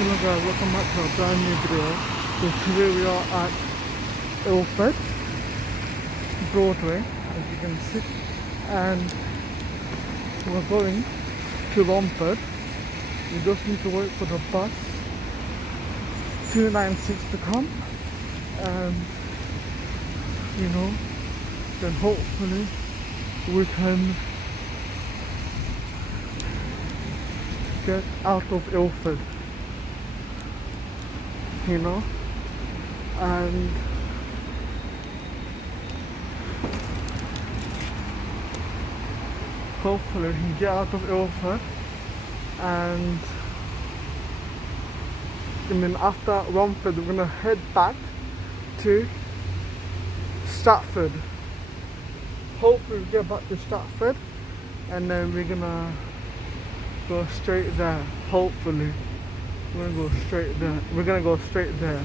Hello guys, welcome back to a brand new video. So today we are at Ilford, Broadway, as you can see, and we're going to Romford. We just need to wait for the bus 296 to come, and then hopefully we can get out of Ilford. And hopefully we can get out of Ilford, and then after Romford we're gonna head back to Stratford. Hopefully we get back to Stratford, and then we're gonna go straight there. Hopefully we're gonna go straight there. We're gonna go straight there.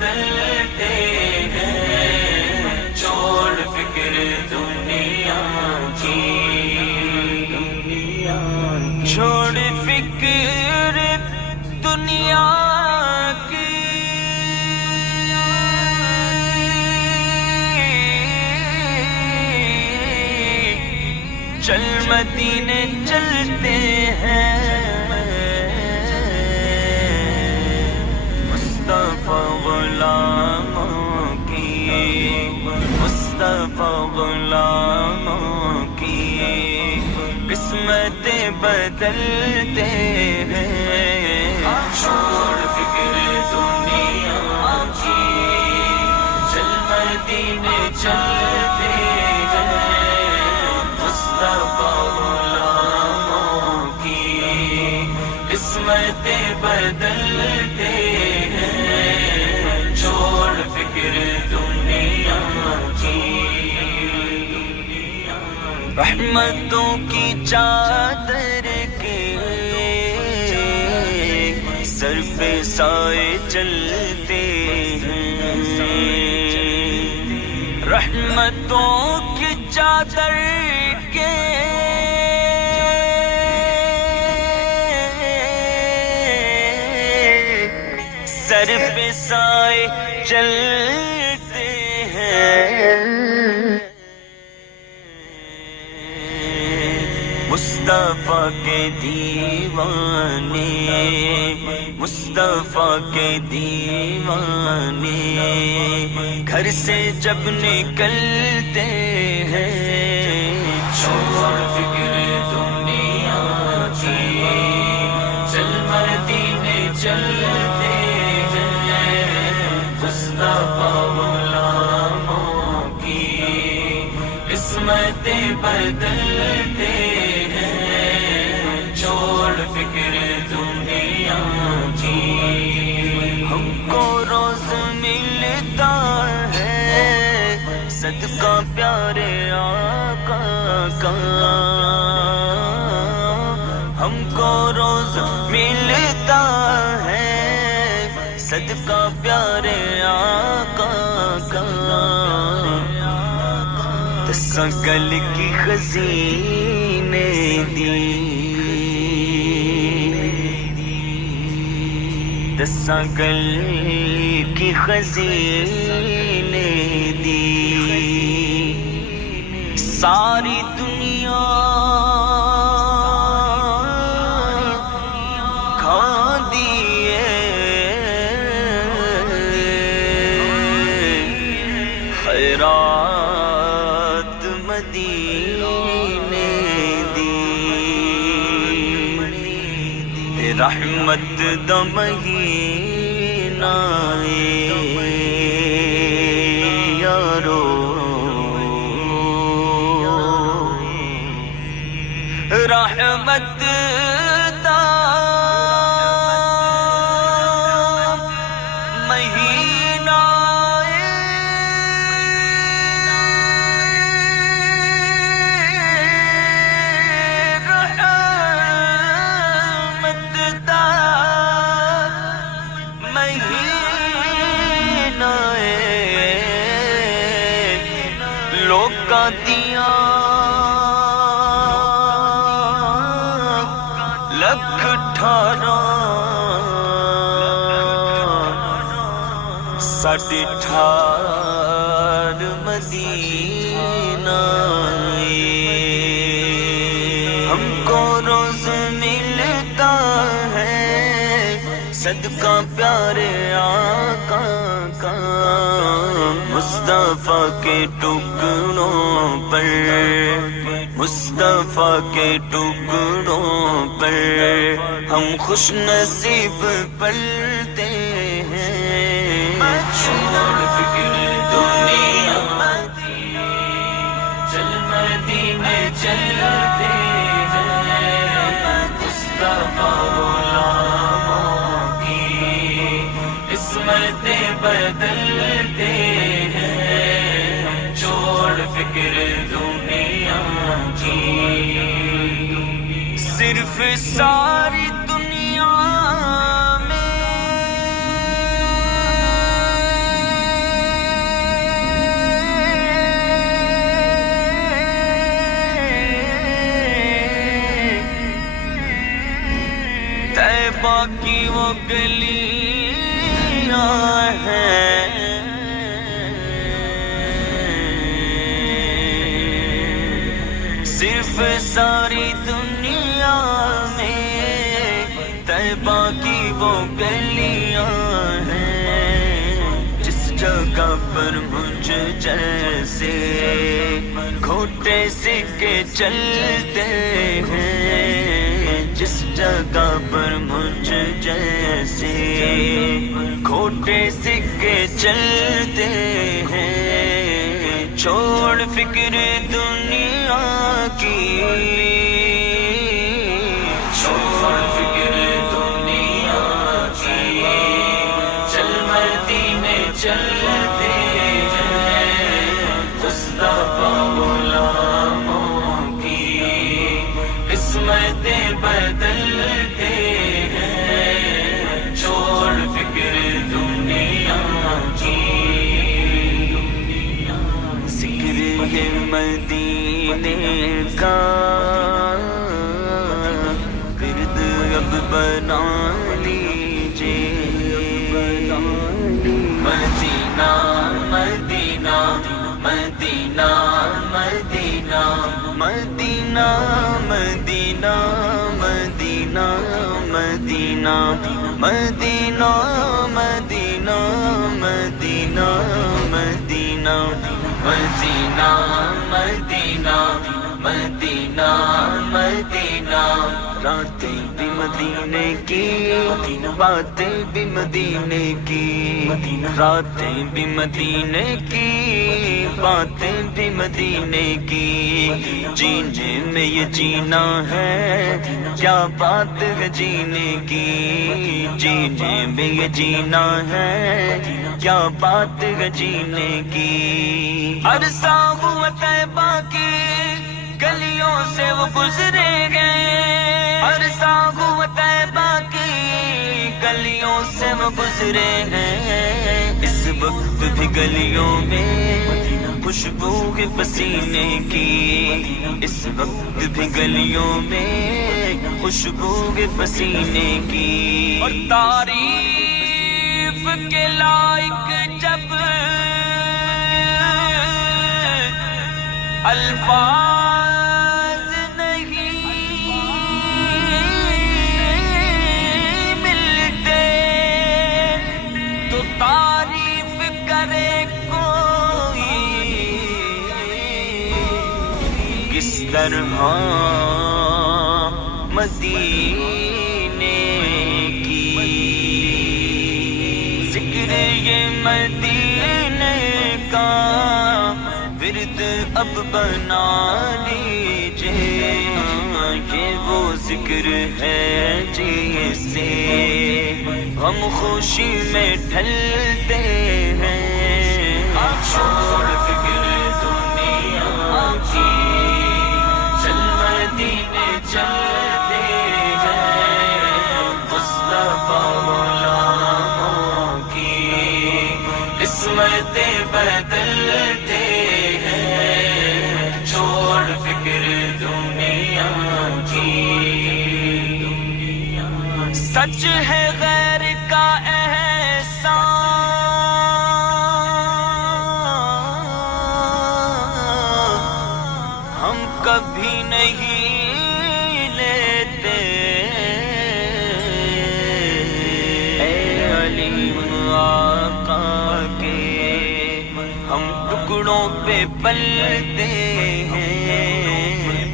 بدلتے ہیں، چھوڑ فکر دنیا کی، چھوڑ فکر دنیا کی، چل مدینے چلتے ہیں، مصطفیٰ غلاموں کی، مصطفیٰ غلاموں کی قسمتیں بدلتے ہیں، چھوڑ فکر دنیا کی، چل مدینے چلتے ہیں، مصطفیٰ غلاموں کی قسمتیں بدلتے ہیں، چھوڑ فکر دنیا کی، رحمتوں کی چادر کے سر پہ سائے چلتے ہیں، رحمتوں کی چادر کے سر پہ سائے چلتے ہیں، مصطفیٰ کے دیوانے، مصطفیٰ کے دیوانے گھر سے جب نکلتے ہیں، چھوڑ فکر دنیا کی، چل مدینے چلتے ہیں، مصطفیٰ غلاموں کی قسمتیں بدلتے ہیں، چھوڑ فکر دنیا کی، ہم کو روز ملتا ہے صدقہ پیارے آقا کا، ہم کو روز ملتا ہے صدقہ پیارے آقا کا، دسگل کی خزینے دی، دسگل کی خزینے دی، ساری دنیا کھا دیے، خیرات مدینے دی، رحمت دا مہینہ یارو، رحمت دا مہینہ لوکاں دیاں لکھ 18 ساڑھے 18 مدینہ، ہم کو روز ملتا ہے صدقہ پیارے آقا کا، مصطفیٰ کے ٹکڑوں پر، مصطفیٰ کے ٹکڑوں پر ہم خوش نصیب پلتے ہیں، چھوڑ فکر دنیا کی، چل مدینے چلتے ہیں، مصطفیٰ غلاموں کی قسمتیں بدلتے ہیں، چھوڑ فکر دنیا کی، صرف ساری دنیا میں صرف ساری دنیا میں طیبہ کی وہ گلیاں ہیں جس جگہ پر مجھ جیسے کھوٹے سکے چلتے ہیں، جس جگہ پر مجھ جیسے کھوٹے سکے چلتے ہیں، چھوڑ فکر دنیا کی، چھوڑ فکر دنیا کی، چل مدینے چلتے ہیں، مصطفیٰ غلاموں کی قسمتیں بدلتے ہیں، چھوڑ فکر دنیا کی۔ ذکر ہے مدینے کا ورد اب بنا لیجیے، مدینہ مدینہ مدینہ مدینہ مدینہ مدینہ مدینہ مدینہ مدینہ مدینہ مدینہ مدینہ مدینہ مدینہ مدینہ مدینہ، راتیں بھی مدینے کی، باتیں بھی مدینے کی، راتیں بھی مدینے کی، باتیں بھی مدینے کی، جینے میں یہ جینا ہے، کیا بات ہے جینے کی، جینے میں یہ جینا ہے، کیا بات ہے جینے کی۔ عرصہ ہوا طیبہ کی گلیوں سے وہ گزرے گئے، عرصہ ہوا طیبہ کی گلیوں سے وہ گزرے ہیں، اس وقت بھی گلیوں میں خوشبو ہے پسینے کی، اس وقت بھی گلیوں میں خوشبو ہے پسینے کی۔ اور تعریف کے لائق جب الفاظ نہیں ملتے تو تعریف کرے کوئی کس طرح مدینے کی۔ ذکر یہ مدینے کا ورد اب بنا لیجیے، یہ وہ ذکر ہے جس سے ہم خوشی میں ڈھلتے ہیں، چھوڑ فکر دنیا کی، چل مدینے چلتے ہیں، مصطفیٰ غلاموں کی قسمتیں بدلتے ہیں، چھوڑ فکر دنیا کی۔ سچ ہے غیر کا احسان ہم کبھی نہیں لیتے، اے علیم آقا کے ہم ٹکڑوں پہ پلتے ہیں،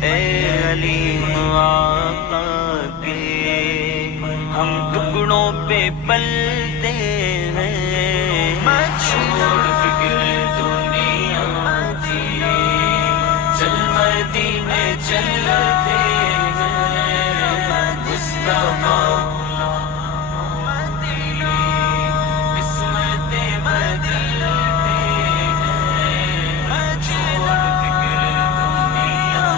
اے علیم آقا کے ہم ٹکڑوں پہ پلتے ہیں، چھوڑ فکر دنیا کی، چل مدینے چلتے ہیں، مصطفیٰ قسمتیں بدلتے ہیں، چھوڑ فکر دنیا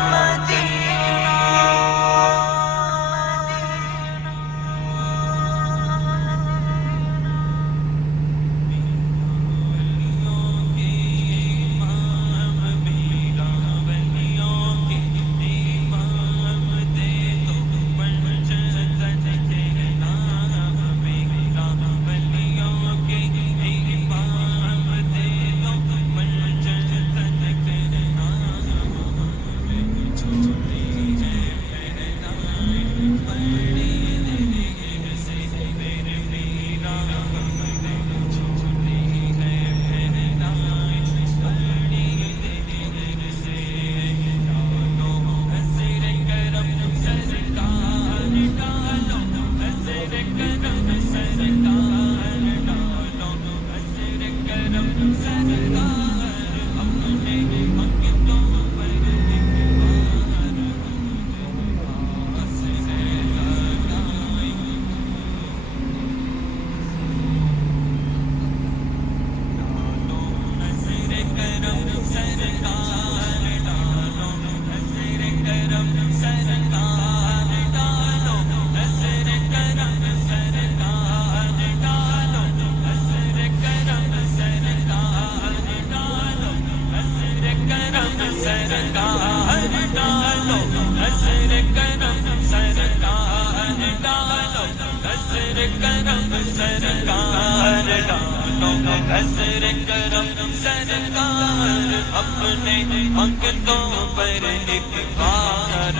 نظر کرم سرکار اپنے منگتوں پر ایک بار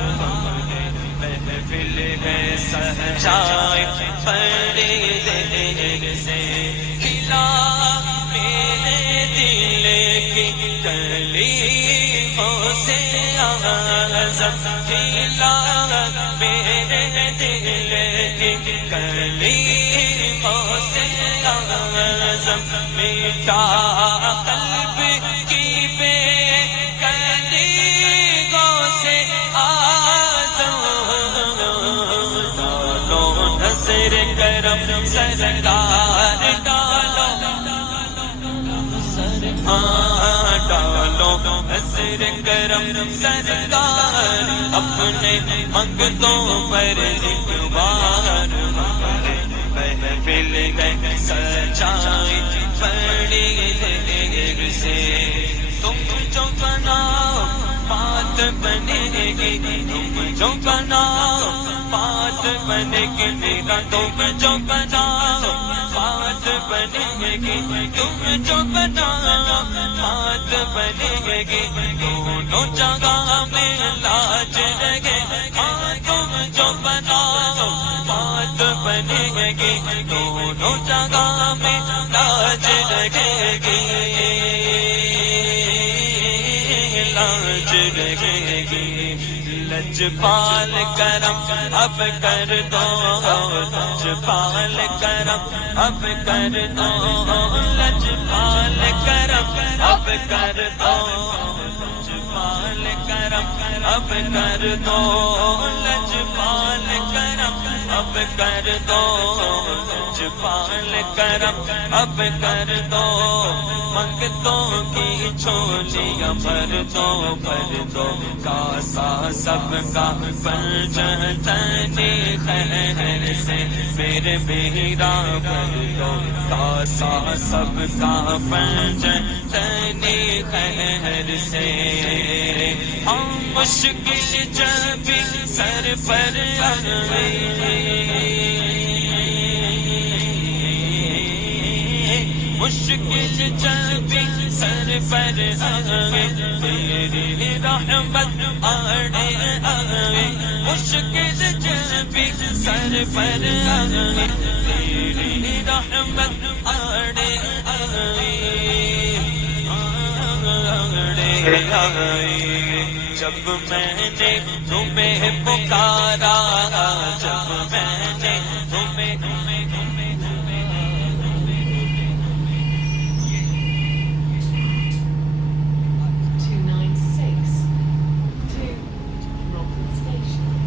محفل ہے سجائے بڑے دیر سے کھلا میرے دل کی کلیوں سے اعظم کھلا میرے دل کی کلیوں سے اعظم میٹھا قلب کی بے کلیوں سے اعظم ڈالو نظر کرم سرکار ڈالو ڈالو نظر کرم سرکار اپنے منگتوں پر ایک بار محفل ہے سجائی بڑی دیر سے تم جو بناؤ بات بنے گی تم جو بناؤ بات بنے گی میرا تم جو بناؤ بات بنے گی تم جو بناؤ بات بنے گی دونوں جگہ میں لاج رہے تم جو بناؤ بات بنے گی دونوں جگہ میں لاج رہے گی لاج رہے گی لجپال کرم اب کر دو لجپال کرم اب کر دو لجپال کرم اب کر دو لجپال کرم اب کر دو لجپال کرم اب کر دو لجپال کرم اب کر دو منگتوں کی چھولیاں بھر دو کاسا سب کا فرج تنی خیر سے میرے میرا بھر دو کاسا سب کا فرج تنی خیر سے ہم مشکل جب سر پر مشکل جب سر پر تیری رحمت آڑے آئے مشکل جب سر پر تیری رحمت آڑے آئے جب میں نے تمہیں پکارا جب میں نے تمہیں 296 to Rockland Station.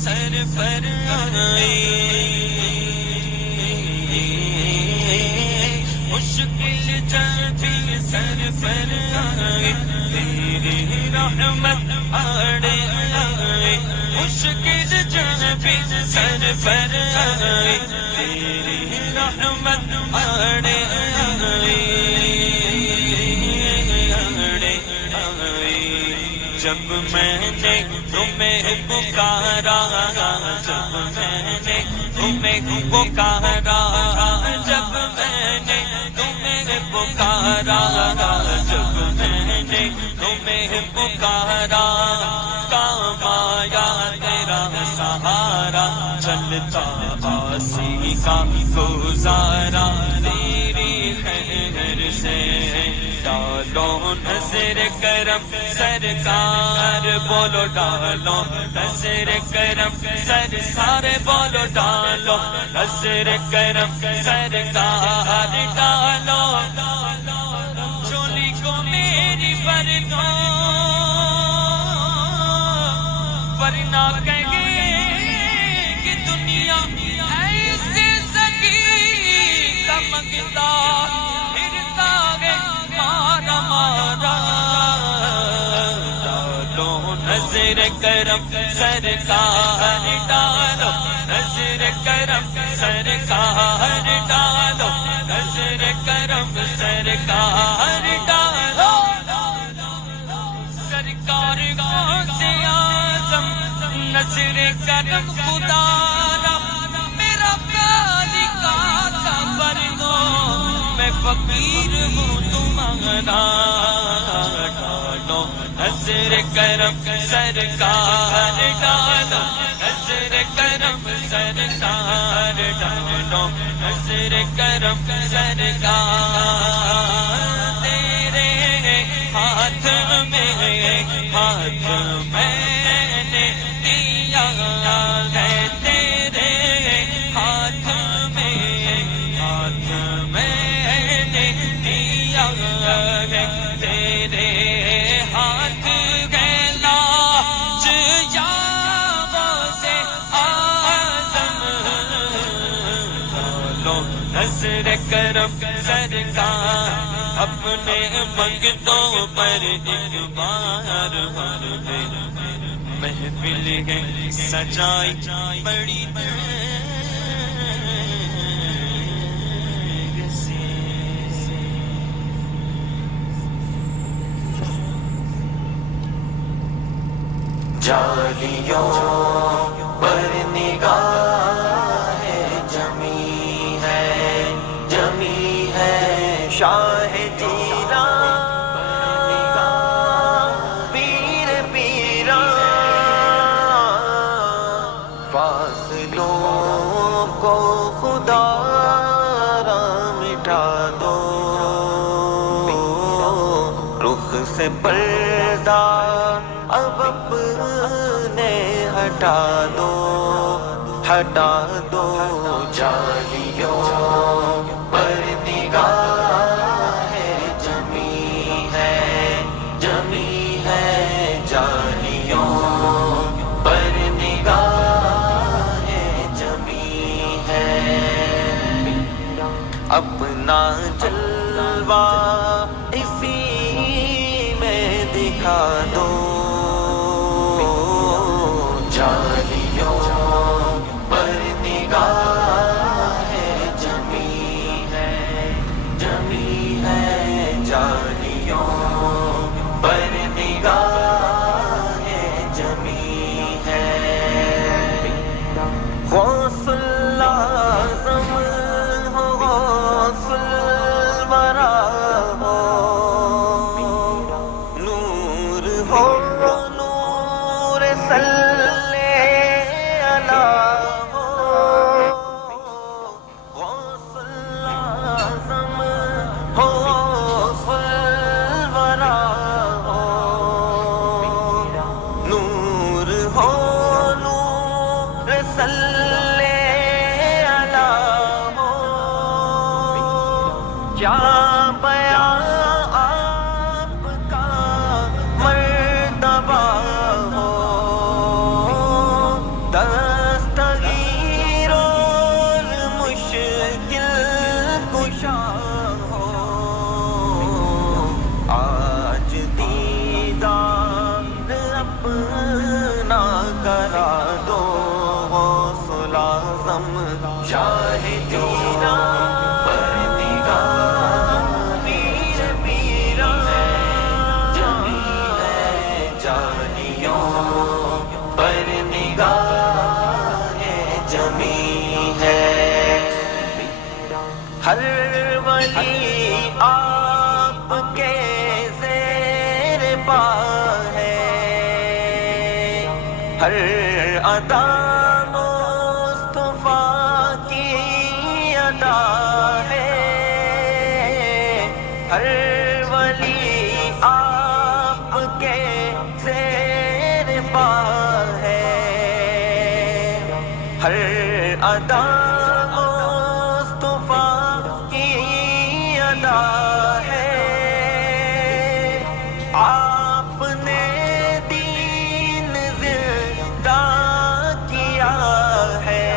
سر پر مشکل جب سر پر تیری رحمت آڑے آئے مشکل جب سر پر تیری رحمت آڑے آئے جب میں نے تمہیں پکارا جب میں نے تمہیں پکارا جب میں نے پیارا جب میں نے تمہیں پکارا کام آیا تیرا سہارا چلتا آسی کا گزارا تیری خیر سے ڈالو نظر کرم سرکار بولو ڈالو نظر کرم سرکار بولو ڈالو نظر کرم سرکار ڈالو چولی کو میری بھر دو ورنہ کہیں کہ دنیا ایسے سکی چمکتا پھرتا ہے مارا مارا ڈالو نظر کرم سرکار ڈالو نظر کرم سرکار ڈالو نظر کرم سرکار ڈالو سرکار غوث اعظم نظر کرم خدا را میرا پیاری کا صبر دو میں فقیر ہوں تمہارا ڈالو نظر کرم سرکار ڈالو نظر کرم سرکار ڈالو نظر کرم سرکار تیرے ہاتھ میں نے دیا ہے تیرے ہاتھ میں نے دیا ہے تیرے ہاتھ گلا یا غوث اعظم ڈالو نظر کرم سرکار اپنے منگتوں پر ایک بار بھر دے محفل ہے سجائی بڑی دیر سے جالیوں پر نگاہ جمی ہے شاہ جینا پیر پیرا فاصلوں کو خدا را مٹا دو رخ سے پردہ اب اپنے ہٹا دو جالیوں پر نگاہ جمی ہے جالیوں پر نگاہ جمی ہے اپنا جلوہ اسی میں دکھا دو جالیوں پر نگاہ جمی ہے جالیوں پر نگاہ جمی ہے غوث الاعظم ہو غوث الورا ہو نور ہو نور صلی اللہ ہو غوث الاعظم ہو غوث الورا ہو نور ہو نور صلی اللہ ہو کیا بیان آپ کا مرتبہ ہو دستگیر المشکل کشا ہو آج دیدار اپنا کرا دو غوث الاعظم شاہ جینا پر نگاہ پیر پیرا جمی ہے جالیوں پر نگاہ جمی ہے ہر ولی آپ آپ کے زیر پا ہے ہر ادا مصطفیٰ کی ادا ہے ہر ولی آپ کے زیر پا ہے ہر ادا مصطفیٰ کی ادا ہے آپ نے دین زندہ کیا ہے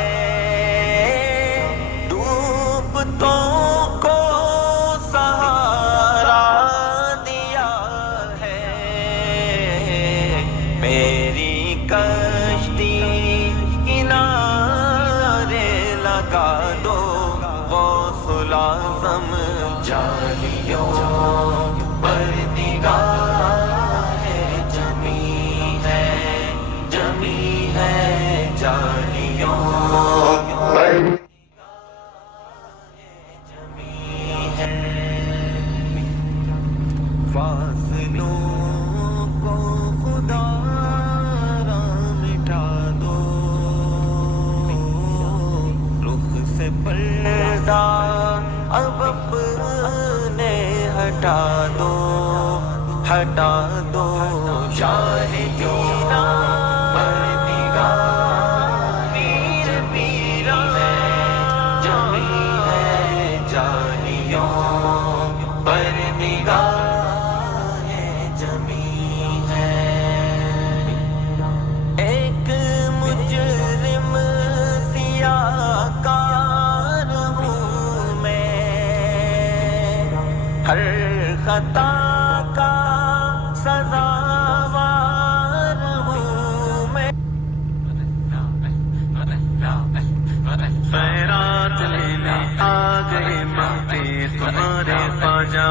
ڈوبتوں کو سہارا دیا ہے میری کشتی کنارے لگا دو غوث العظم جانیوں پر نگاہ جمی ہے جانیوں پر جمی ہے فاصلوں کو خدا را مٹا دو رخ سے پردہ اب اپنے ہٹا دو شاہ جینا پر نگاہ پیر پیرا جمی ہے جانیوں پر نگاہ جمی ہے ایک مجرم سیاہ کار ہوں میں ہر خطا کا سزاوار ہوں میں خیرات لینے آ گئے مانگتے تمہارے خواجہ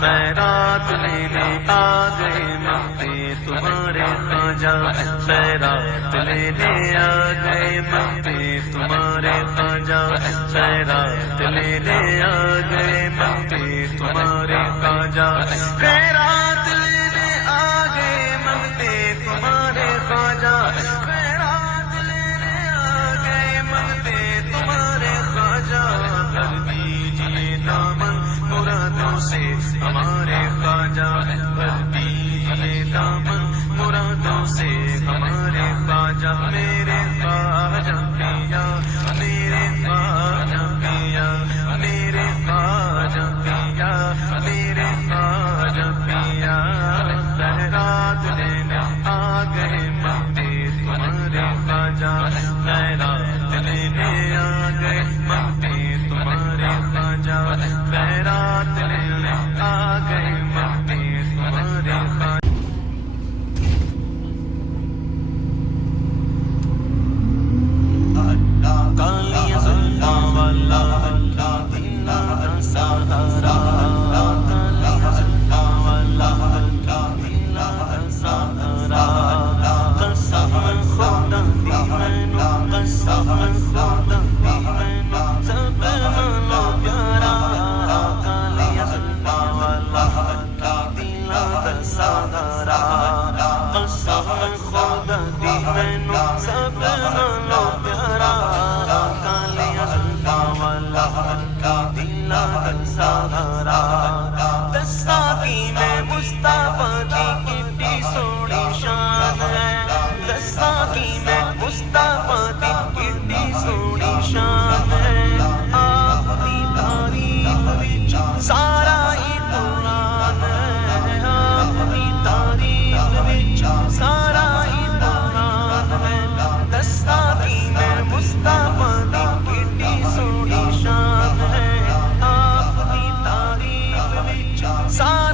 خیرات لینے آ گئے مانگتے تمہارے خواجہ خیرات لینے آ گئے مانگتے تمہارے خواجہ خیرات لینے آ گئے مانگتے تمہارے خواجہ خیرات لینے آ گئے مانگتے تمہارے خواجہ خیرات لینے آ گئے مانگتے تمہارے خواجہ کر دیجیے دامن مرادوں سے ہمارے خواجہ کر دیجیے دامن مرادوں سے ہمارے خواجہ میرے خواجہ پیا میرے خواجہ پیا میرے خواجہ پیا میرے خواجہ پیا خیرات لینے آ گئے مانگتے تمہارے خواجہ خیرات لینے آ گئے مانگتے تمہارے خواجہ خیرات لینے آ گئے مانگتے تمہارے خواجہ کالیاں زلفاں والا دل کا سہارا کالیاں زلفاں والا دل کا سہارا قسم خدا دی مینوں قسم خدا دی مینوں سب نالوں پیارا کالیاں زلفاں والا دل کا سہارا قسم خدا دی مینوں سب نالوں پیارا کالیاں زلفاں والا دل کا سہارا دسا کی میں مصطفیٰ دی کتنی سونی شان ہے دسا کی میں مصطفیٰ دی کتنی سونی شان ہے آپ دی تعریف وچ سارا ہی قرآن ہے آپ دی تعریف وچ سارا ہی قرآن ہے دسا کی میں مصطفیٰ دی کتنی سونی شان ہے آپ دی تعریف وچ سارا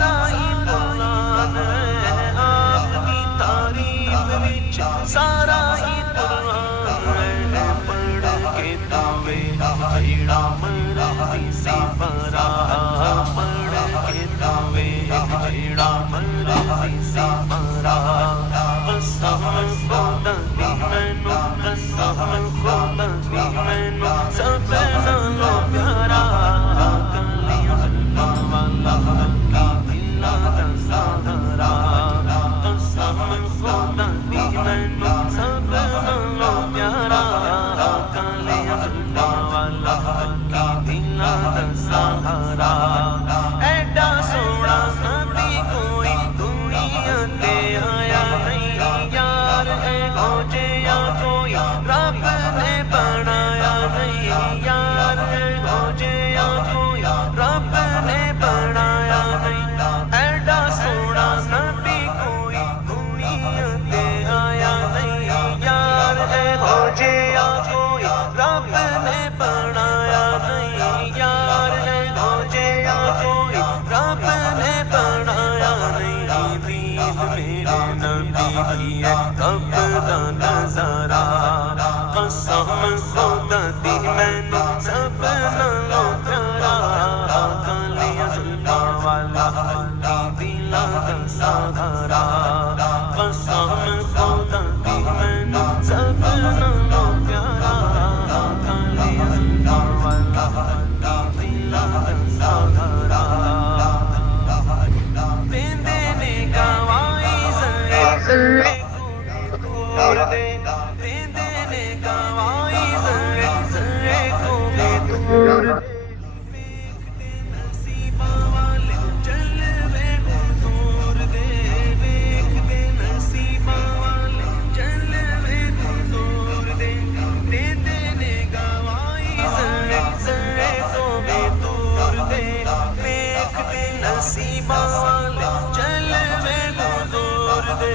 والے جلوے حضور دے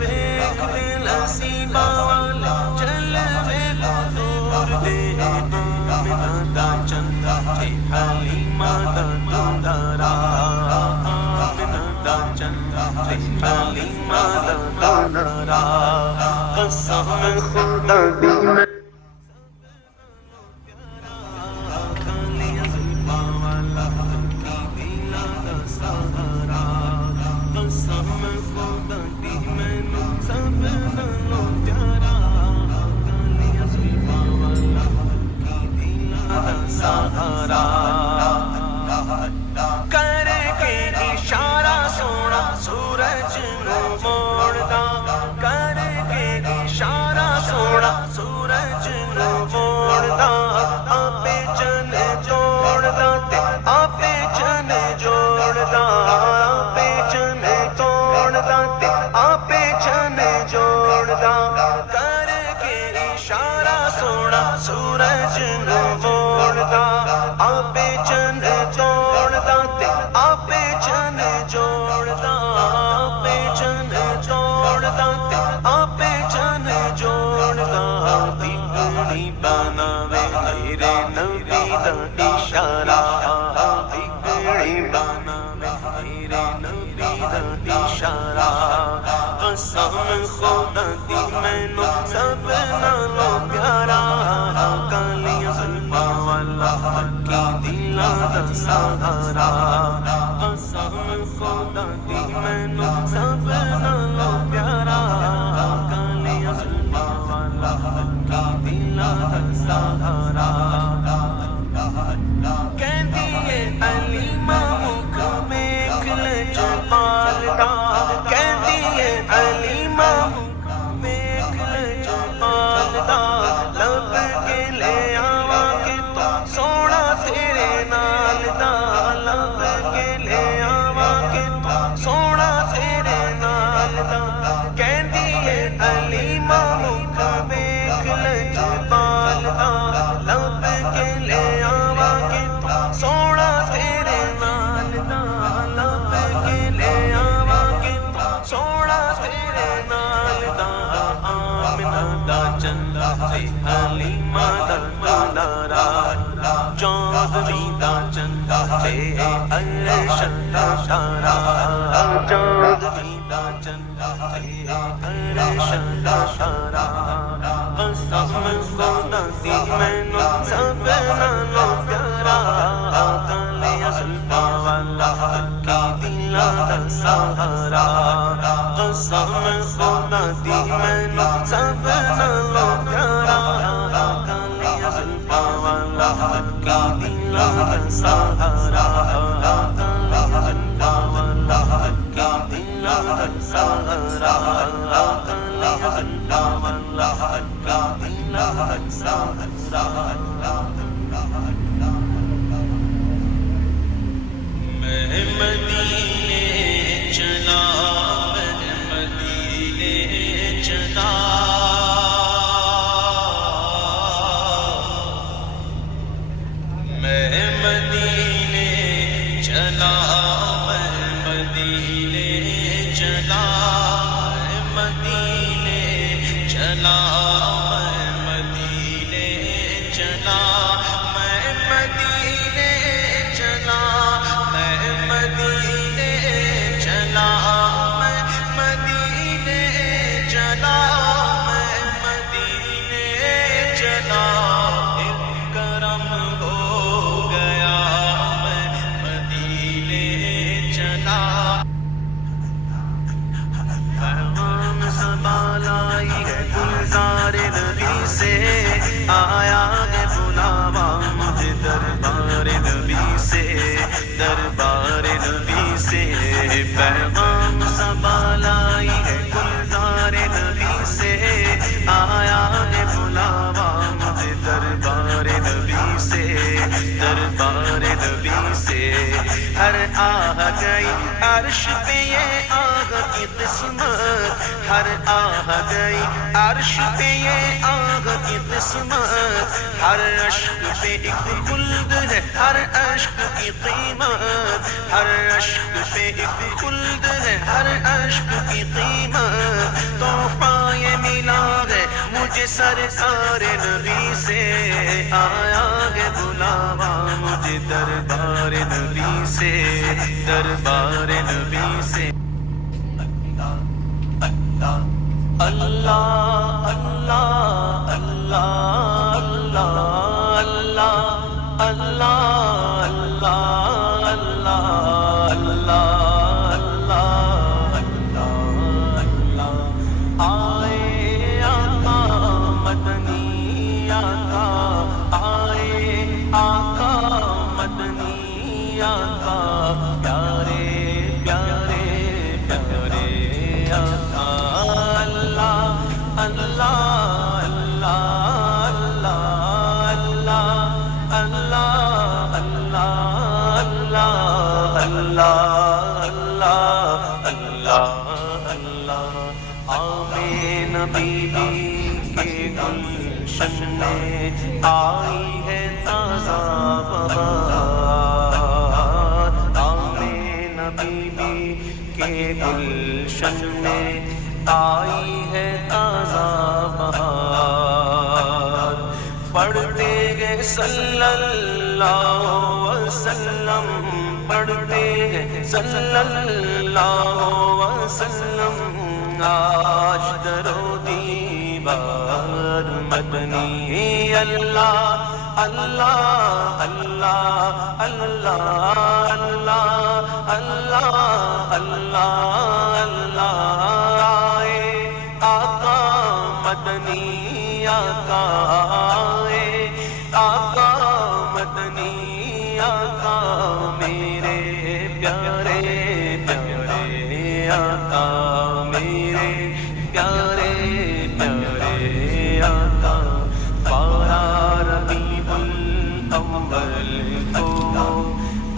ویکھ دے نصیباں والے جلوے حضور دے آمنہ دا چندا تے حلیمہ دا دلارا آمنہ دا چندا تے حلیمہ دا دلارا قسم خدا دی میں کر کے اشارہ سونا سورج نو موڑدا کر کے اشارہ سونا سورج نو موڑدا آپے چن جوڑدا تے آپے چن جوڑدا آپے چن توڑدا تے آپے چن جوڑدا کر کے اشارہ سونا سورج نو موڑدا آپے چن جوڑدا تے آپے چن جوڑدا آپے چن جوڑدا تے آپے چن جوڑدا بگڑی بناوے میرے نبی دا اشارہ بگڑی بناوے میرے نبی دا اشارہ قسم خدا دی مینوں سب نالوں پیارا کالیاں زلفاں والا کی دلاں دا سہارا قسم خدا دی مینوں سب نالوں پیارا کالیاں زلفاں والا کی دلاں دا سہارا کہندی اے علیمہ مکھ ویکھ لے جمال دا کہندی اے علیمہ مکھ ویکھ لے جمال دا لب کے لے آواں کہ تو سونا تیرے نال دا لب کے لے آواں کہ تو سونا تیرے نال دا کہندی اے علیمہ مکھ ویکھ لے جمال دا لب کے لے آواں کہ تو سونا تیرے نال دا لب کے لے آواں کہ تو سونا تیرے نال دا آمنہ دا چندا تے حلیمہ دا دلارا چودھویں دا چندا تے عرش دا اشارہ چودھویں دا چندا تے عرش دا اشارہ قسم خدا دی مینوں سب نالوں پیارا کالیاں زلفاں والا کی دلاں دا سہارا قسم خدا دی مینوں سب نالوں پیارا کالیاں زلفاں والا کی دلاں دا سہارا کالیاں زلفاں والا کی دلاں دا سہارا کالیاں زلفاں والا کی دلاں دا سہارا میں مدینے چلا میں مدینے چلا میں مدینے چلا میں مدینے چلا مدینے چلا میں مدینے چلا میں مدینے چلا میں مدینے چلا میں مدینے چلا میں مدینے چلا ایک کرم ہو گیا میں مدینے چلا پیغام سنبھال آئی ہے گلزار نبی سے آیا ہے بلاوا مجھے دربار نبی سے دربار نبی سے پیغام سنبھال آئی ہے گلزار نبی سے آیا ہے بلاوا مجھے دربار نبی سے دربار نبی سے ہر آہ گئی عرش پہ یہ آہ کی قسمت ہر آہ گئی عرش پہ یہ آہ کی قسمت ہر اشک پہ ایک خلد ہے ہر اشک کی قیمت ہر اشک پہ ایک خلد ہے، ہر اشک کی قیمت تحفہ یہ ملا ہے مجھے سرکار نبی سے، آیا ہے بلاوا مجھے دربار نبی سے، دربار نبی سے۔ اللہ اللہ اللہ اللہ اللہ اللہ اللہ اللہ اللہ آئے آقا مدنی آقا، آئے آقا مدنی آقا، پیارے پیارے پیارے آقا، اللہ اللہ بی بی کے گلشن میں آئی ہے تازہ بہار، آمینہ بی بی کے گلشن میں آئی ہے تازہ بہار، پڑھتے گئے صلی اللہ وسلم، پڑھتے گئے صلی اللہ وسلم، آج درو دیوار مدنی، اللہ اللہ اللہ اللہ اللہ اللہ اللہ اللہ آئے آقا مدنی آقا، آئے آقا مدنی آقا، میرے پیارے پیارے آقا، میرے پیارے پیارے آقا، بارہ ربیع الاول کو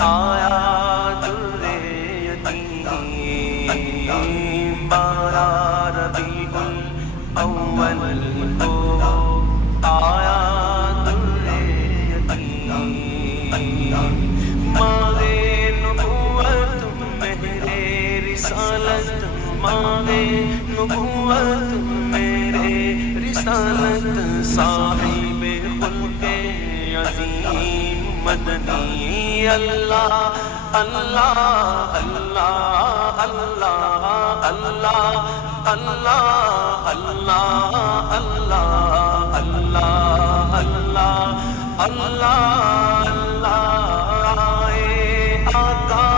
آیا در یتیم، بارہ ربیع الاول کو آیا در یتیم، ماہ نبوت میرے رسالت، ماہ نبوت میرے رسالت، صاحب خلق عظیم مدنی، اللہ اللہ اللہ اللہ اللہ اللہ اللہ اللہ اللہ اللہ اللہ آئے آقا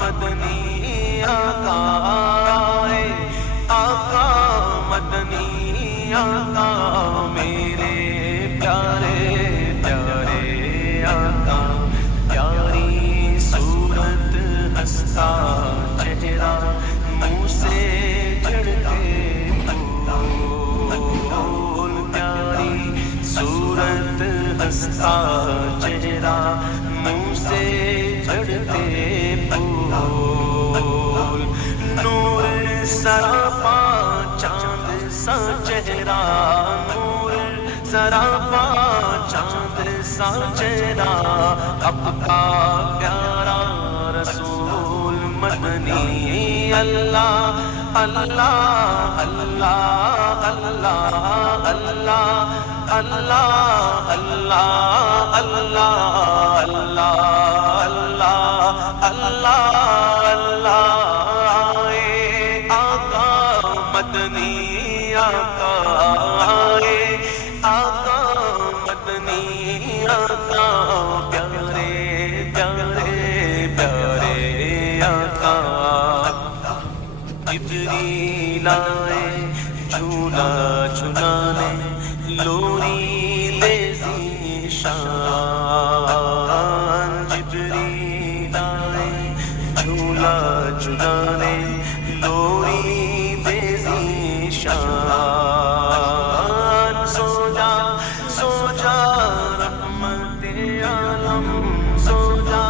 مدنی آقا، آئے آقا مدنی آقا، میرے پیارے پیارے آقا، پیاری صورت ہنستا چہرہ منہ سے جھڑتے پھول، پیاری صورت ہنستا چہرہ منہ سے جھڑتے پھول، نور سراپا چاند سا چہرہ، نور سراپا چاند سا چہرہ، اب کا پیارا رسول مدنی، اللہ اللہ اللہ اللہ اللہ اللہ اللہ اللہ اللہ اللہ اللہ آقا مدنی آقا، آئے آقا مدنی آقا، پیارے پیارے پیارے آقا، جبریل آئے جھولا جھلانے، لوری لے ذیشان، جبریل آئے جھولا جھلانے، لوری دے ذیشان، سو جا سو جا رحمت عالم، سو جا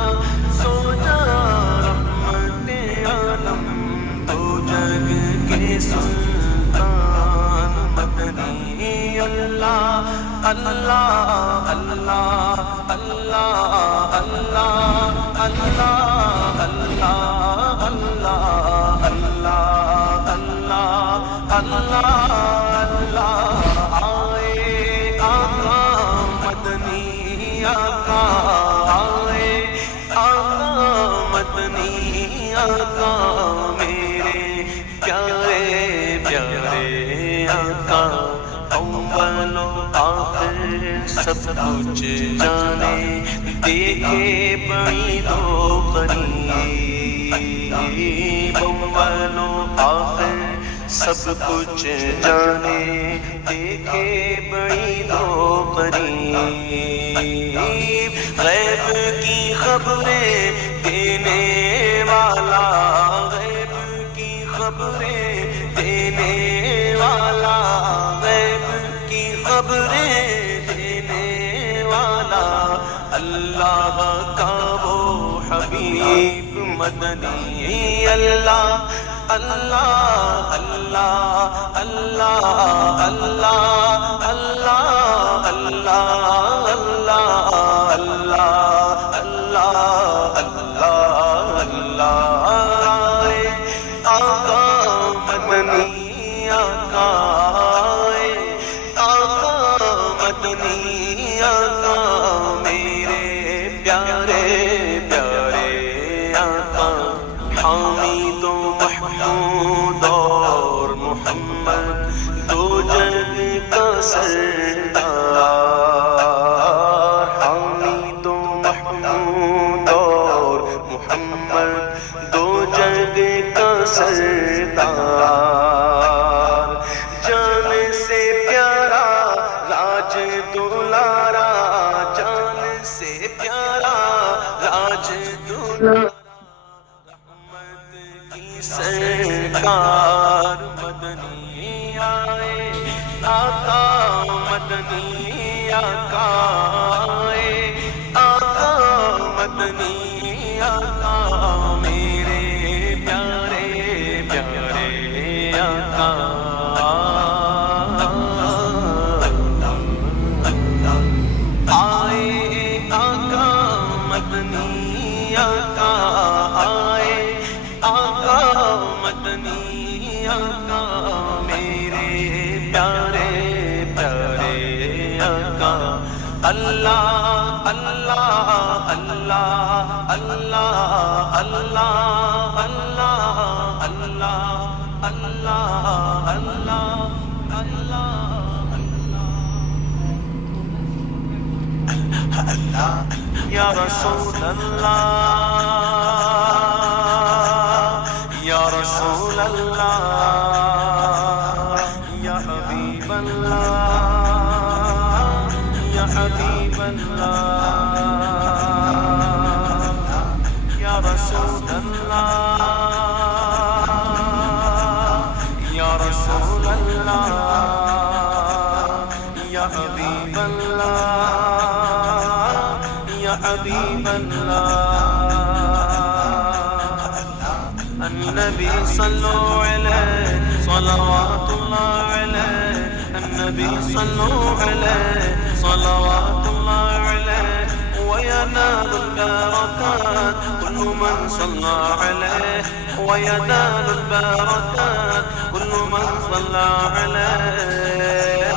رحمت عالم، دو جگ کے سلطان مدنی، اللہ اللہ اللہ اللہ اللہ اللہ اللہ اللہ اللہ اللہ اللہ اللہ اللہ آئے آقا مدنی آقا آئے آقا مدنی آقا میرے پیارے پیارے آقا اول و آخر سب کچھ جانے دیکھے بعید و قریب اول و آخر سب کچھ جانے دیکھے بعید و قریب غیب کی خبریں دینے والا غیب کی خبریں دینے والا غیب کی خبریں دینے والا اللہ کا وہ حبیب مدنی اللہ اللہ اللہ اللہ اللہ اللہ اللہ اللہ اللہ اللہ اللہ اللہ آقا مدنی آقا آقا مدنی آقا میرے پیارے پیارے آقا حامد و محمود اور محمد دو جگ کا سردار حامد و محمود اور محمد دو جگ کا سردار جان سے پیارا راج دلارا جان سے پیارا راج دلارا سرکار مدنی آئے آقا مدنی آقا آئے آقا مدنی آقا میرے پیارے پیارے آقا آئے آقا مدنی آقا آئے آقا مدنی آقا میرے پیارے پیارے آقا اللہ اللہ اللہ اللہ اللہ اللہ اللہ اللہ اللہ اللہ اللہ یا رسول اللہ یا رسول اللہ یا حبیب اللہ یا حبیب اللہ یا رسول اللہ یا رسول اللہ یا حبیب اللہ یا حبیب اللہ النبي صلوا عليه صلوات الله عليه النبي صلوا عليه صلوات الله عليه وينال البركات كل من صلى عليه وينال البركات كل من صلى عليه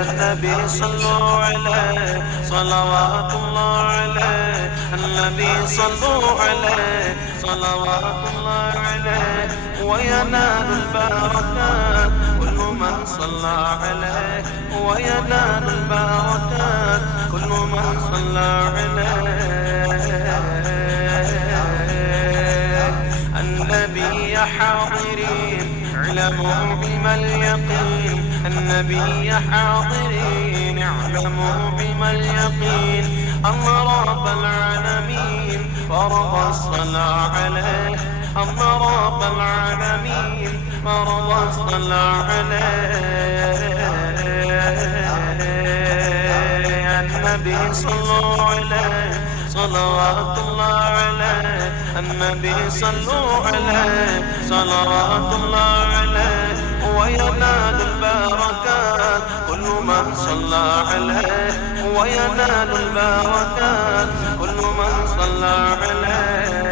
النبي صلوا عليه صلوات الله عليه النبي صلوا عليه صلوات الله عليه وينال البركات كل من صلى عليه وينال البركات كل من صلى عليه النبي حاضرين اعلموا علم اليقين النبي حاضرين اعلموا علم اليقين أن رب العالمين فرض الصلاة عليه أن رب العالمين فرض الصلاة عليه النبي صلوا عليه صلوات الله عليه النبي صلوا عليه صلوات الله عليه وينال البركات كل من صلى عليه وينال البركات كل من صلى عليه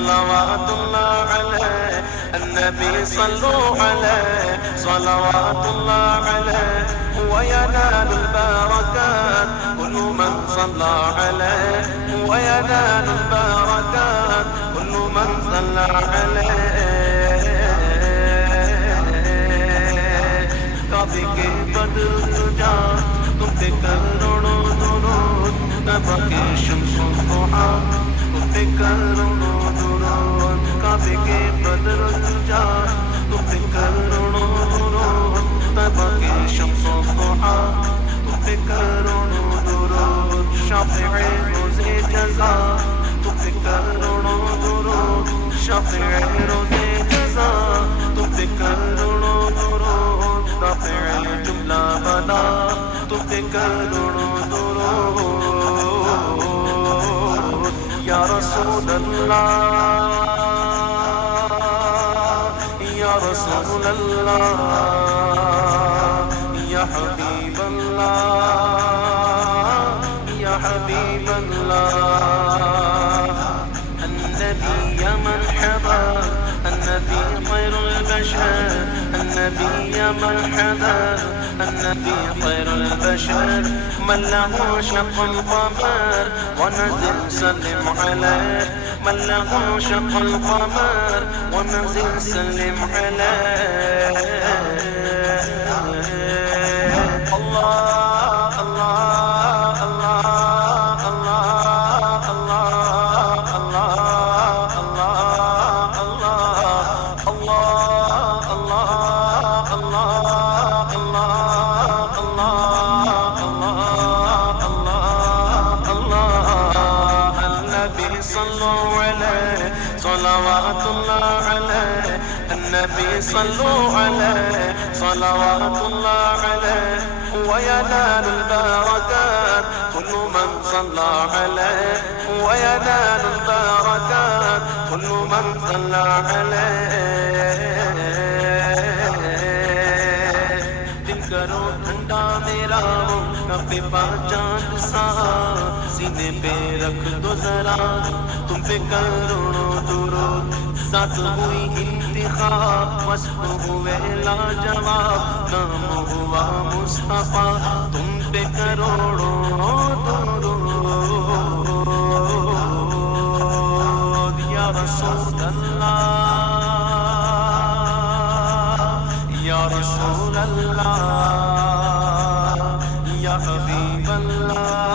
صلوات الله عليه النبي صلوا عليه صلوات الله عليه وينال البركات كل من صلى عليه وينال البركات كل من صلى عليه کعبے کے بدر تجا تم پہ کروڑوں درود نبا کے شمس و ضحا تم پہ کروڑوں درود کعبے کے بدر تجا تم پہ کروڑوں درود نبا کے شمس و ضحا تم پہ کروڑوں درود شافع روز جزا تم پہ کروڑوں درود شافع روز جزا تم پہ کروڑوں درود رافع الجملہ بلا تم پہ کروڑوں درود یا رسول اللہ یا رسول اللہ یا حبیب اللہ یا حبیب اللہ النبی یا مرحبا النبي خير البشر النبي يا مرحبا النبي خير البشر من له شق القمر ونزل سلم عليه من له شق القمر ونزل سلم عليه الله الله الله الله صلوات الله عليه النبي صلوا عليه صلوات الله عليه وينال البركات كل من صلى عليه وينال البركات كل من صلى عليه دل کرو ٹھنڈا میرا کبھی چاند سا سینے پہ رکھ دو ذرا تم پہ کروڑوں درود ذات ہوئی انتخاب وصف ہوئے لاجواب نام ہوا مصطفیٰ تم پہ کروڑوں درود یا رسول اللہ یا رسول اللہ یا حبیب اللہ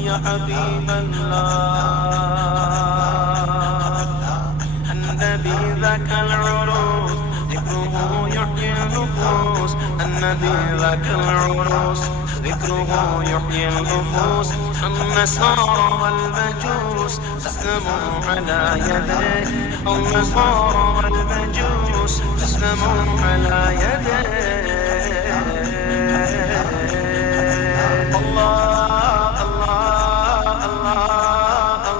یا حبیب اللہ النبي ذاك العروس ذكره يحيي النفوس النبي ذاك العروس ذكره يحيي النفوس النصارى والمجوس أسلموا على يديه النصارى والمجوس أسلموا على يديه الله الله الله الله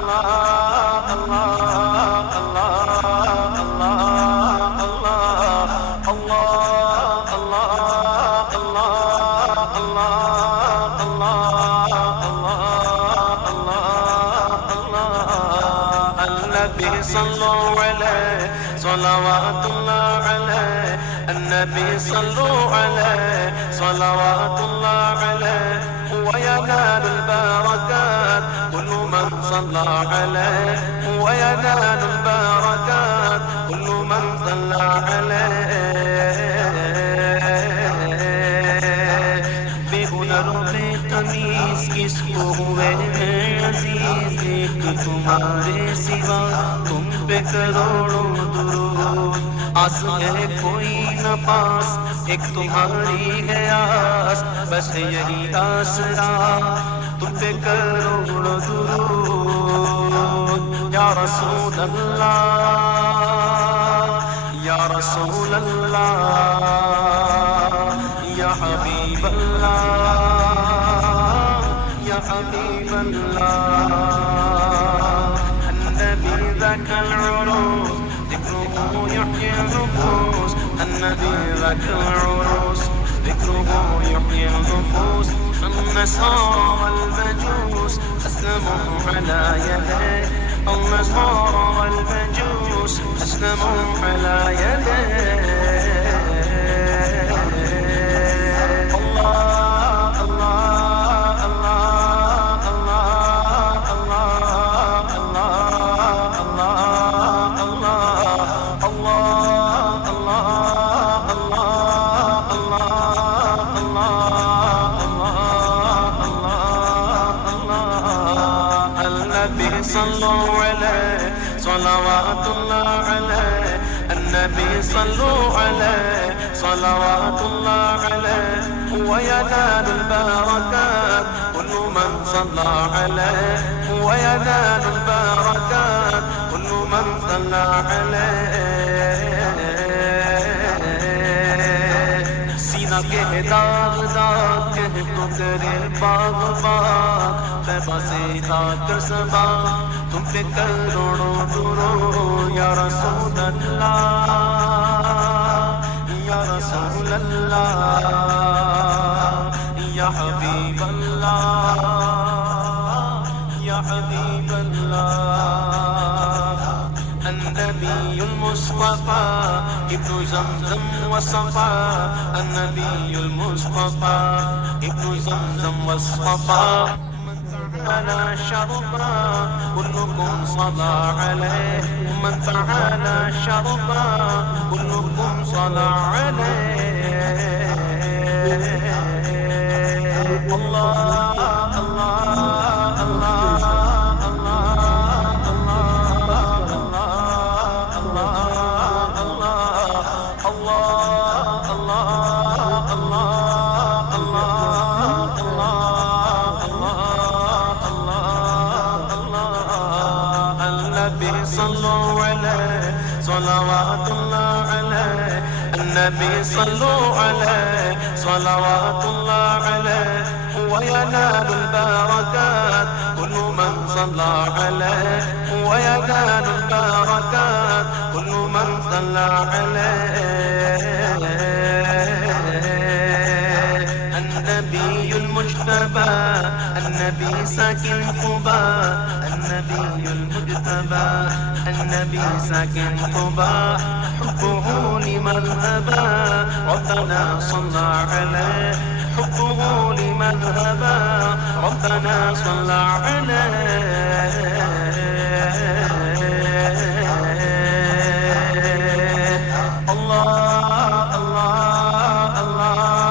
النبي صلوا عليه صلوات الله عليه النبي صلوا عليه صلوات الله عليه وينال البركات كل من صلى عليه وينال البركات كل من صلى عليه بهنر میں تمیز کس کو ہوئے ہیں عزیز ایک تمہارے سوا تم پہ کروڑوں درود آس ہے کوئی نہ پاس ایک تمہاری ہے آس بس یہی آسرا تم پہ کروڑوں درود یا رسول اللہ یا رسول اللہ یا حبیب اللہ یا حبیب اللہ النبي ذاك العروس ذكره يحيي النفوس النبي ذاك العروس ذكره يحيي النفوس النصارى والمجوس أسلموا على يديه النصارى والمجوس أسلموا على يديه الله الله الله الله الله الله الله النبي صلوا عليه صلوات الله عليه النبي صلوا عليه صلوات الله عليه وينال البركات كل من صلى عليه وينال البركات كل من صلى عليه سینہ کے داغ داغ کے تو تیرے باغ باغ طیبہ سے کر سبا تم پہ کروڑوں درود یا رسول اللہ یا رسول اللہ یا حبیب اللہ یا حبیب اللہ النبي المصطفى ابن زمزم والصفا النبي المصطفى ابن زمزم والصفا من تعالى شرفا كلكم صلى عليه ومن تعالى شرفا كلكم صلى عليه الله الله الله صلوات الله عليه النبي صلوا عليه صلوات الله عليه وينال البركات كل من صلى عليه وينال البركات كل من صلى عليه النبي المجتبى النبي ساكن قباء النبي المجتبى النبي ساكن قباء حبه لمن أبى ربنا صلى عليه حبه لمن أبى ربنا صلى عليه الله الله الله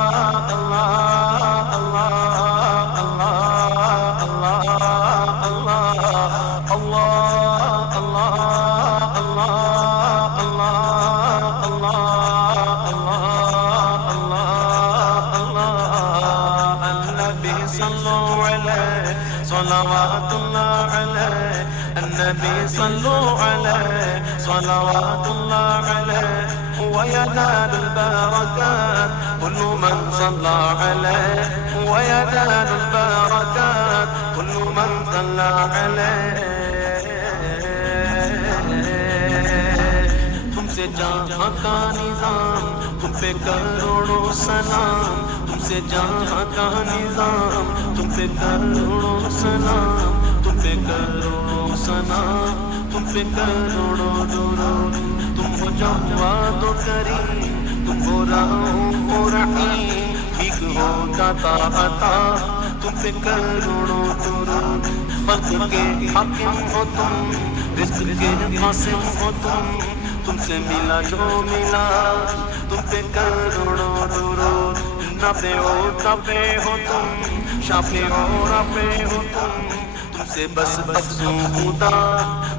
صلوات الله عليه النبي صلوا عليه صلوات الله عليه وينال البركات كل من صلى عليه وينال البركات كل من صلى عليه تم سے جہاں کا نظام تم پہ کروڑوں سلام تم سے جہاں کا نظام تم پہ کروڑوں سلام تم پہ کروڑوں سلام تم پہ کروڑوں درود تم ہو جواد و کریم تم ہو رؤوف و رحیم ٹھیک ہو داتا عطا تم پہ کروڑوں درود خلق کے حاکم ہو تم رزق کے قاسم ہو تم سے ملا جو ملا تم پہ کروڑوں درود نفع و تفع ہو تم شافع و رافع ہو تم سے بس افزودہ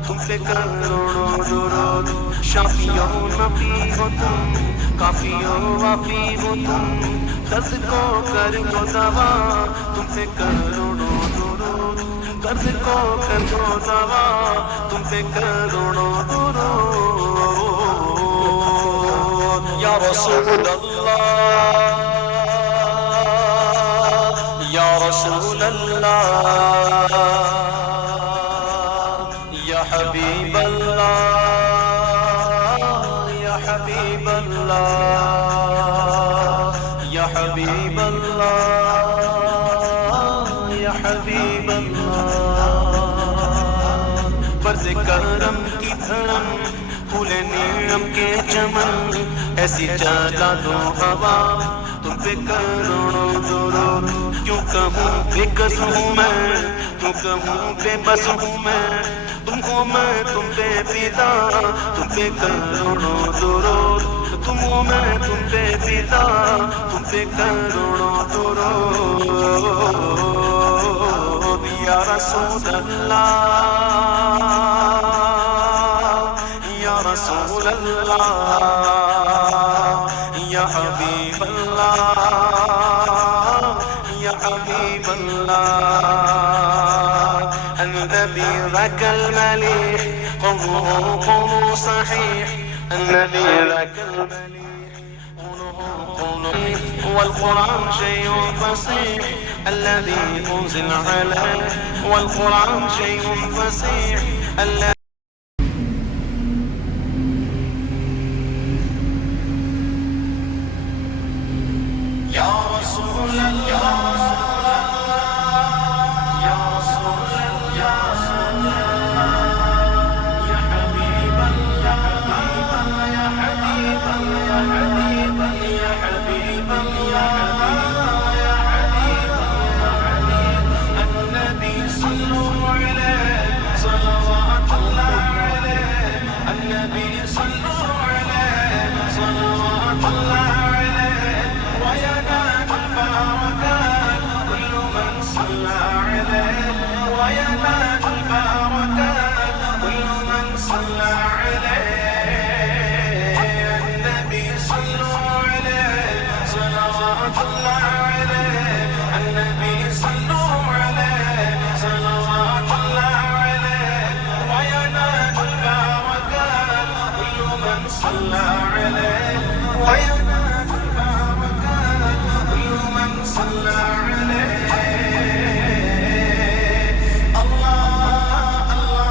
تم پہ کروڑوں درود شافی و نفی ہو تم کافی و وافی ہو تم درد کو کر دو دوا تم پہ کروڑوں درود درد کو کر دو دوا تم پہ کروڑوں درود یا رسول اللہ یا رسول اللہ یا حبیب اللہ یا حبیب اللہ یا حبیب اللہ یا حبیب اللہ برز علم کے چمن ایسی چلا دو ہوا تم پہ کروڑوں درود کیوں کہوں بے کس ہوں میں کیوں کہوں بے بس ہوں میں تم ہو میں تم پہ فدا تم پہ کروڑوں درود تم ہو میں تم پہ فدا تم پہ کروڑوں درود یا رسول اللہ یا رسول اللہ یا حبیب اللہ یا حبیب اللہ النبی ذاک الملیح قوله صحیح النبی ذاک الملیح والقرآن شيء فصيح الذي أنزل عليه والقرآن شيء فصيح الذي يا رسول الله يا رسول الله يا حبيب الله يا حبيب الله يا حبيب الله يا حبيب الله النبي صلوا عليه صلوات الله عليه النبي صلوا عليه صلوات الله عليه وينال البركات كل من صلى عليه وينال البركات كل من صلى عليه النبي صلوا عليه صلوات الله عليه النبي صلوا عليه صلوات الله عليه وينال البركات كل من صلى عليه وينال البركات كل من صلى عليه الله الله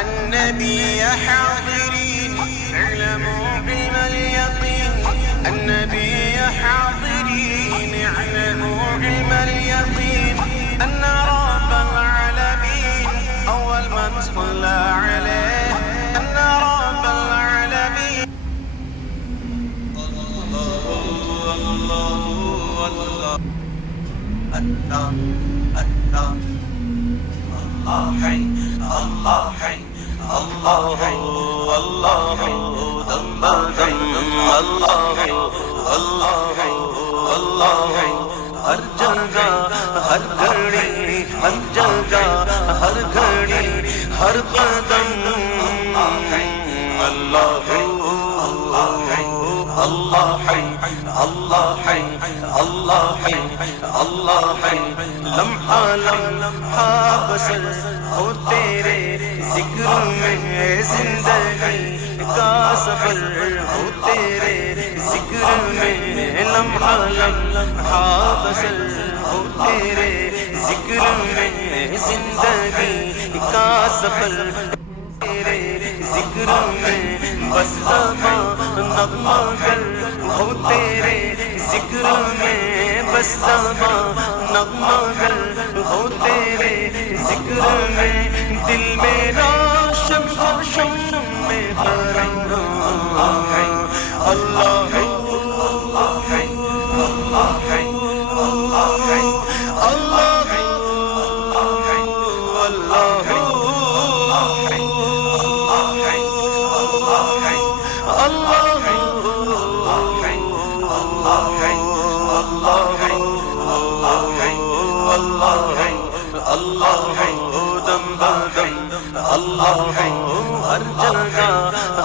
النبي يا حاضرين اعلموا علم اليقين النبي يا حاضرين اعلموا علم اليقين أن رب العالمين أول من صلى عليه أن رب العالمين الله الله حي الله حي الله الله دم بدم الله الله الله ہر جگہ ہر گھڑی ہر جگہ ہر گھڑی ہر قدم اللہ اللہ حی اللہ حی اللہ حی اللہ حی لمحہ لمحہ بسر ہو تیرے ذکر میں زندگی کا سفر ہو تیرے ذکر میں لمحہ لمحہ بسر ہو تیرے ذکر میں زندگی کا سفر تیرے ذکر میں بس زباں نغمہ گر ہو تیرے ذکر میں بس زباں نغمہ گر ہو تیرے ذکر میں دل میرا شم شم میں حرم اللہ ہے اللہ ہے اللہ ہے اللہ ہے اللہ ہے اللہ ہے اللہ ہے دم بدم اللہ ہے ہر جگہ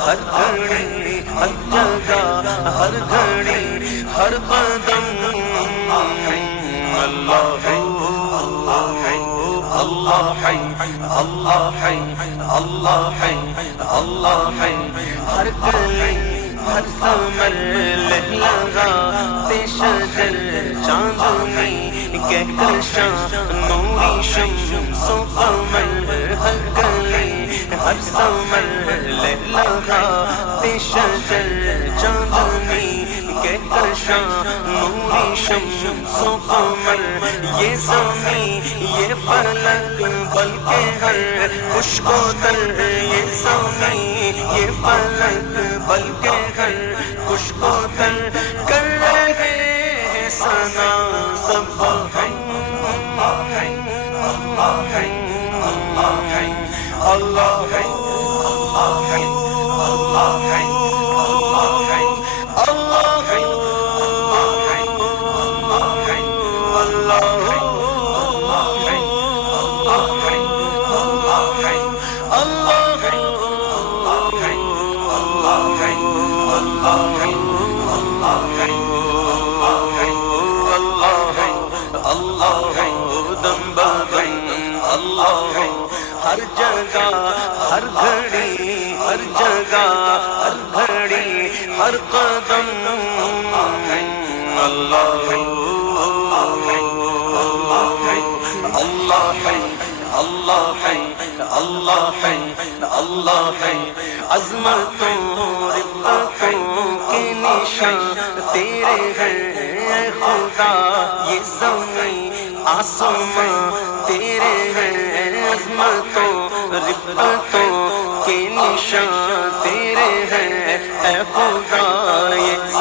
ہر گھڑی ہر جگہ ہر گھڑی ہر قدم اللہ ہے اللہ ہے اللہ ہے اللہ ہے اللہ ہے اللہ ہے ہر گلی ہر ثمر لگا شجر چاندنی کہکشاں نوری شمس و قمر ہر ہر سمر لگا شجر چاندنی کے کشاں نوری شمس و قمر یہ زمین یہ فلک بلکہ ہر خشک و تر یہ زمین یہ فلک بلکہ ہر خشک و تر کر رہے ہیں ثنا سب اللہ دم بدم اللہ ہر جگہ ہر گھڑی ہر جگہ ہر گھڑی ہر قدم اللہ اللہ ہے اللہ ہے اللہ ہے اللہ ہے عظمتوں رفتوں کے نشان تیرے ہیں اے خدا یہ زمین آسمان تیرے ہیں عظمتوں رفتوں کے نشان تیرے ہیں اے خدا یہ